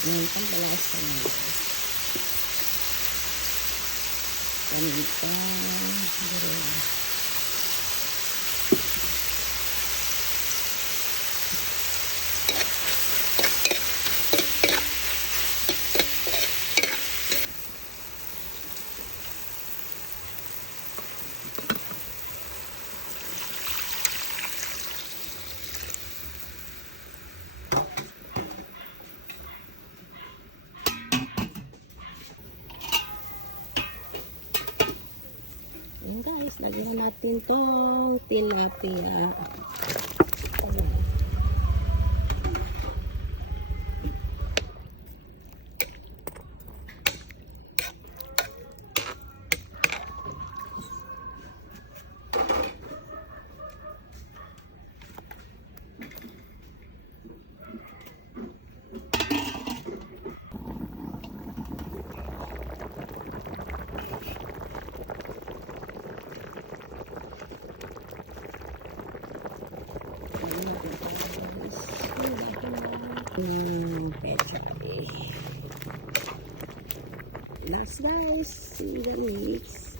Ngayon pang palakas ka na. Paminta. Direct. Ayan guys, lagyan natin tong tilapia. Ayan. Pechay. Last guys, see the mix.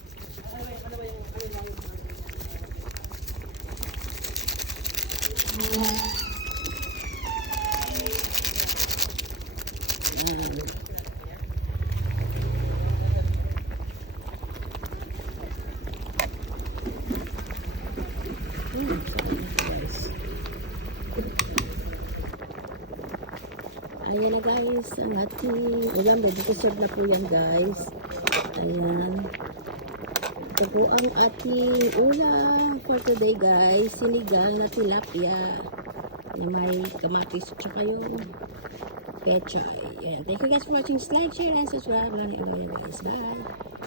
Guys. Ayan na guys, ang ating, ayan, ready to serve na po yan guys. Ayan. Ito po ang ating ulam for today guys, sinigang na tilapia na may kamatis at saka yung pechay. Ayan. Thank you guys for watching. Like, share, and subscribe. Guys. Bye!